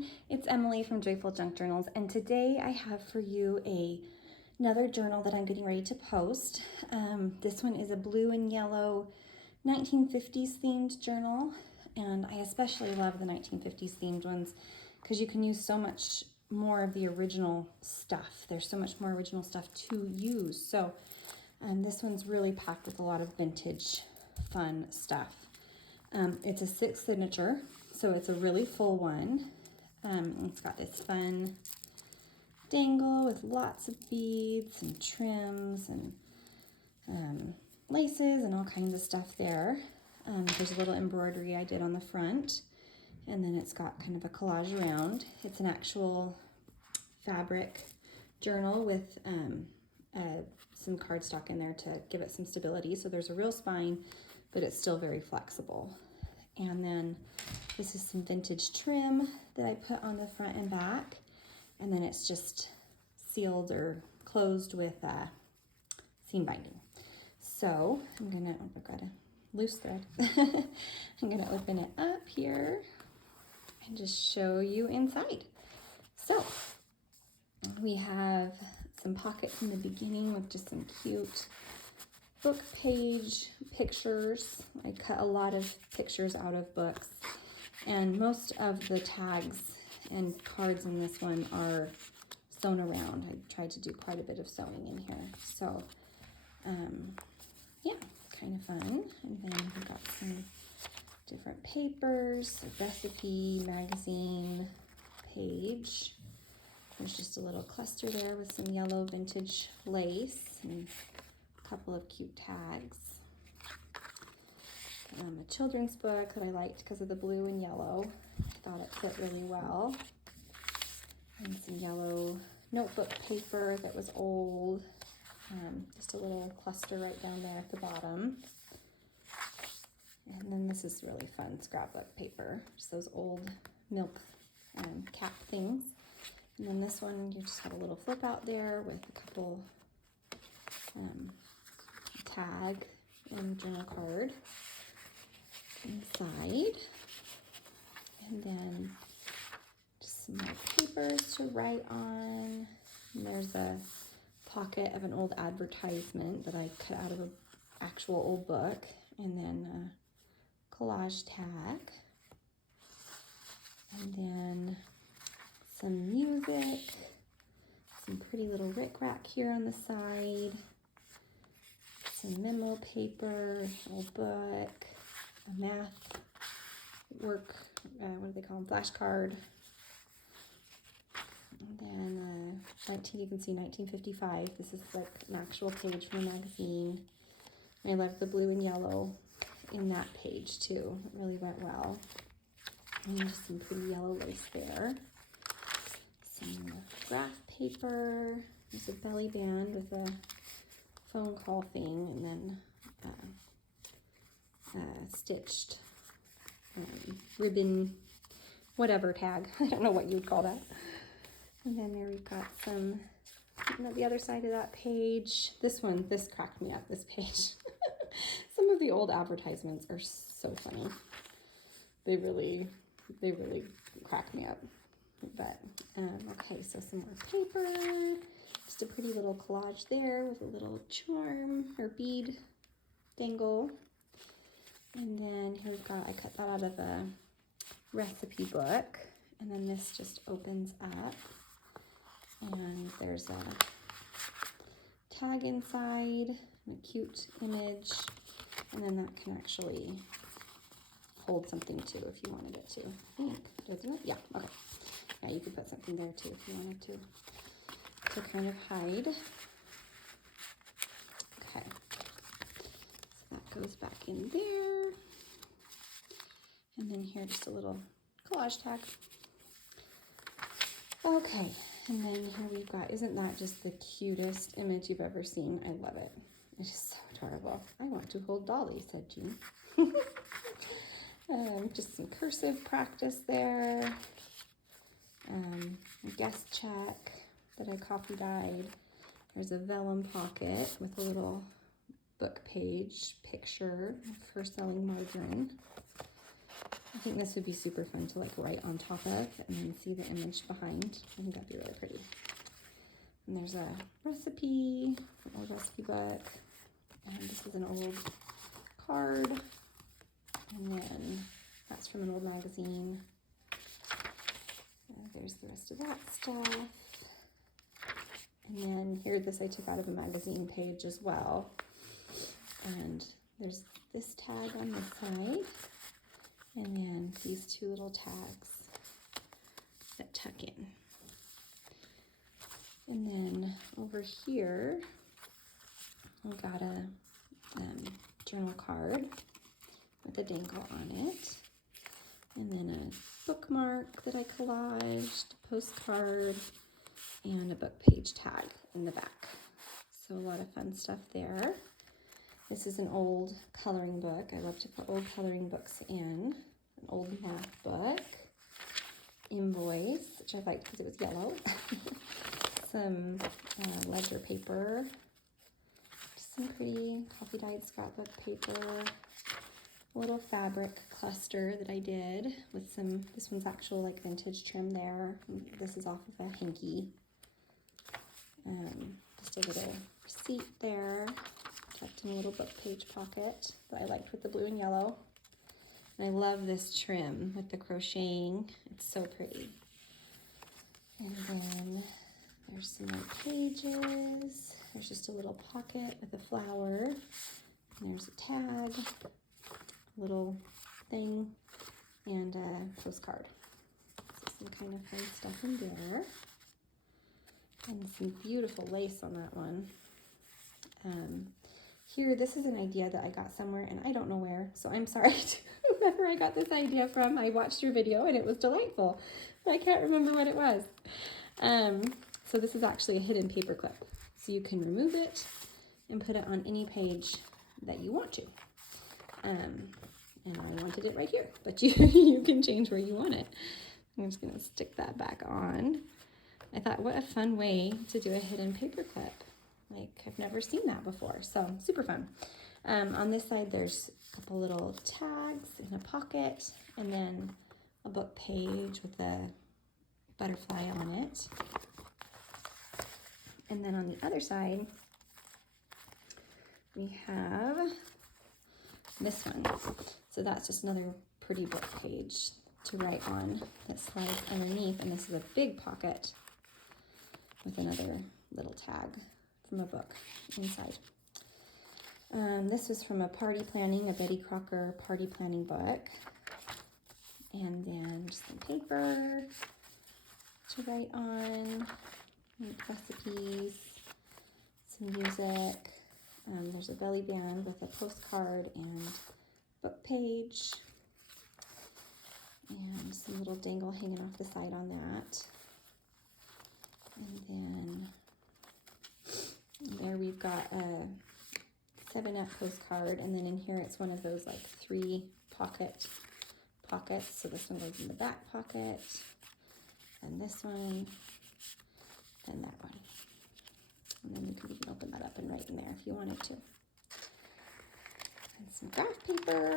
everyone, it's Emily from Joyful Junk Journals, and today I have for you another journal that I'm getting ready to post. This one is a blue and yellow 1950s themed journal, and I especially love the 1950s themed ones because you can use so much more of the original stuff. There's so much more original stuff to use. So this one's really packed with a lot of vintage fun stuff. It's a 6 signature, so it's a really full one. It's got this fun dangle with lots of beads and trims and laces and all kinds of stuff there. There's a little embroidery I did on the front, and then it's got kind of a collage around. It's an actual fabric journal with some cardstock in there to give it some stability. So there's a real spine, but it's still very flexible. And then this is some vintage trim that I put on the front and back, and then it's just sealed or closed with seam binding. So I've got a loose thread. I'm gonna open it up here and just show you inside. So we have some pockets in the beginning with just some cute book page pictures. I cut a lot of pictures out of books, and most of the tags and cards in this one are sewn around. I tried to do quite a bit of sewing in here. So yeah, kind of fun. And then we got some different papers, a recipe, magazine, page. There's just a little cluster there with some yellow vintage lace and a couple of cute tags. A children's book that I liked because of the blue and yellow. I thought it fit really well. And some yellow notebook paper that was old. Just a little cluster right down there at the bottom. And then this is really fun scrapbook paper. Just those old milk cap things. And then this one, you just have a little flip out there with a couple tag and journal card inside. And then just some more papers to write on. And there's a pocket of an old advertisement that I cut out of an actual old book. And then a collage tag. And then some music, some pretty little rickrack here on the side, some memo paper, old book, a math work, what do they call them, flashcard, and then you can see 1955. This is like an actual page from a magazine. And I love the blue and yellow in that page too. It really went well. And just some pretty yellow lace there. Some graph paper. There's a belly band with a phone call thing, and then stitched ribbon, whatever tag. I don't know what you would call that. And then there we've got some, the other side of that page. This cracked me up, this page. Some of the old advertisements are so funny. They really crack me up. But, okay, so some more paper, just a pretty little collage there with a little charm or bead dangle. And then here we've got, I cut that out of a recipe book, and then this just opens up, and there's a tag inside, and a cute image, and then that can actually hold something too if you wanted it to. I think, doesn't it? Yeah, okay. Yeah, you could put something there too if you wanted to kind of hide. Okay, so that goes back in there. And then here, just a little collage tag. Okay, and then here we've got, isn't that just the cutest image you've ever seen? I love it. It is so adorable. I want to hold Dolly, said Jean. Just some cursive practice there. A guest check that I copy dyed. There's a vellum pocket with a little book page picture of her selling margarine. think this would be super fun to like write on top of and then see the image behind. I think that'd be really pretty. And there's a recipe, an old recipe book, and this is an old card, and then that's from an old magazine. There's the rest of that stuff. And then here, this I took out of a magazine page as well. And there's this tag on this side, and then these two little tags that tuck in. And then over here, I got a journal card with a dangle on it. And then a bookmark that I collaged, a postcard, and a book page tag in the back. So a lot of fun stuff there. This is an old coloring book. I love to put old coloring books in. An old math book. Invoice, which I liked because it was yellow. Some ledger paper. Some pretty coffee dyed scrapbook paper. A little fabric cluster that I did with some, this one's actual like vintage trim there. This is off of a hanky. Just a little receipt there, tucked in a little book page pocket that I liked with the blue and yellow. And I love this trim with the crocheting. It's so pretty. And then there's some more pages. There's just a little pocket with a flower. And there's a tag, a little thing, and a postcard. So some kind of fun stuff in there. And some beautiful lace on that one. Here, this is an idea that I got somewhere, and I don't know where, so I'm sorry to whoever I got this idea from. I watched your video, and it was delightful, but I can't remember what it was. So this is actually a hidden paper clip. So you can remove it and put it on any page that you want to. And I wanted it right here, but you can change where you want it. I'm just gonna stick that back on. I thought, what a fun way to do a hidden paper clip. Like, I've never seen that before, so super fun. On this side, there's a couple little tags in a pocket, and then a book page with a butterfly on it. And then on the other side, we have this one. So that's just another pretty book page to write on that slides underneath, and this is a big pocket with another little tag from a book inside. This was from a party planning, a Betty Crocker party planning book. And then just some paper to write on, recipes, some music. There's a belly band with a postcard and book page. And some little dangle hanging off the side on that. And then there we've got a 7-up postcard, and then in here it's one of those like 3 pockets. So this one goes in the back pocket, and this one, and that one. And then you can even open that up and write in there if you wanted to. And some graph paper.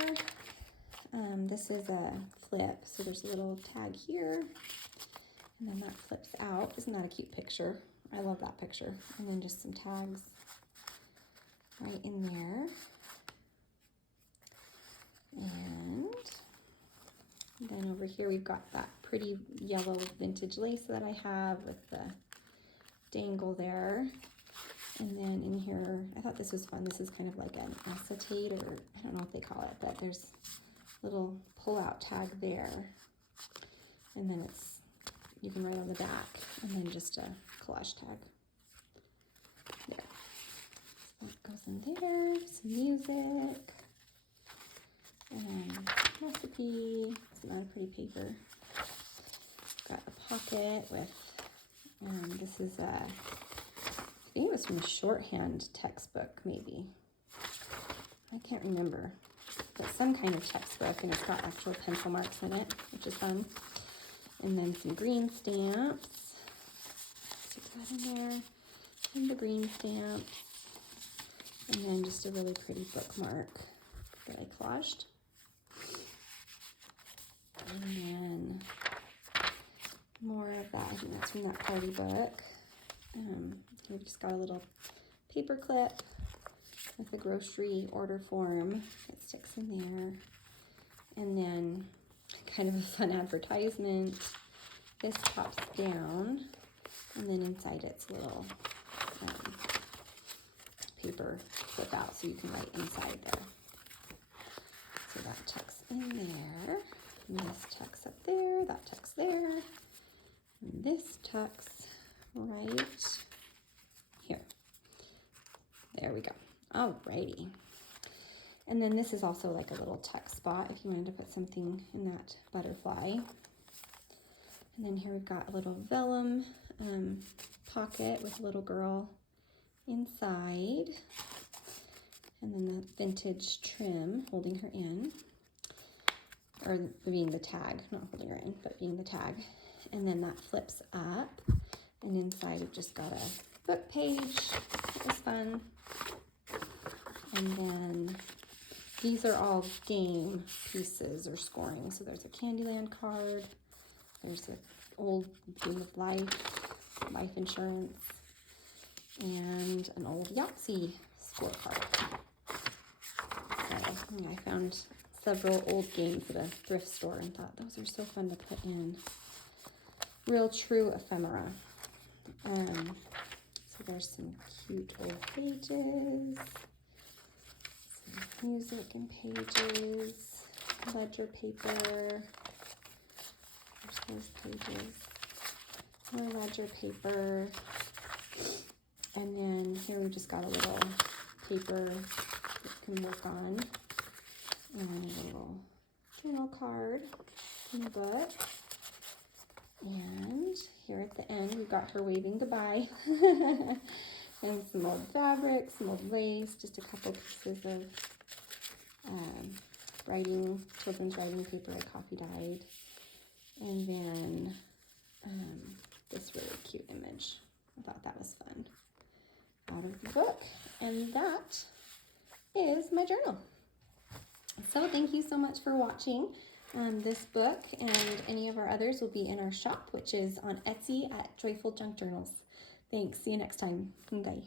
This is a flip, so there's a little tag here. And then that flips out. Isn't that a cute picture? I love that picture. And then just some tags right in there. And then over here we've got that pretty yellow vintage lace that I have with the dangle there. And then in here, I thought this was fun. This is kind of like an acetate, or I don't know what they call it, but there's a little pull-out tag there. And then you can write on the back, and then just a collage tag there. So that goes in there, some music, and recipe, some other pretty paper. Got a pocket with, this is I think it was from a shorthand textbook, maybe. I can't remember, but some kind of textbook, and it's got actual pencil marks in it, which is fun. And then some green stamps. Stick that in there. And the green stamps. And then just a really pretty bookmark that I collaged. And then more of that. I think that's from that party book. Here we just got a little paper clip with a grocery order form that sticks in there. And then kind of a fun advertisement. This pops down, and then inside it's a little paper flip out so you can write inside there. So that tucks in there, and this tucks up there, that tucks there, and this tucks right here. There we go. Alrighty. And then this is also like a little tuck spot if you wanted to put something in that butterfly. And then here we've got a little vellum pocket with a little girl inside. And then the vintage trim holding her in. Or being the tag, not holding her in, but being the tag. And then that flips up. And inside we've just got a book page. That was fun. And then these are all game pieces or scoring. So there's a Candyland card. There's an old Game of life insurance, and an old Yahtzee scorecard. So I found several old games at a thrift store and thought those are so fun to put in. Real true ephemera. So there's some cute old pages. Music and pages, ledger paper, there's those pages, more ledger paper, and then here we just got a little paper that you can work on, and a little journal card from the book, and here at the end we've got her waving goodbye. And some old fabric, some old lace, just a couple pieces of children's writing paper I copy dyed. And then this really cute image. I thought that was fun. Out of the book. And that is my journal. So thank you so much for watching. This book and any of our others will be in our shop, which is on Etsy at Joyful Junk Journals. Thanks. See you next time. Bye.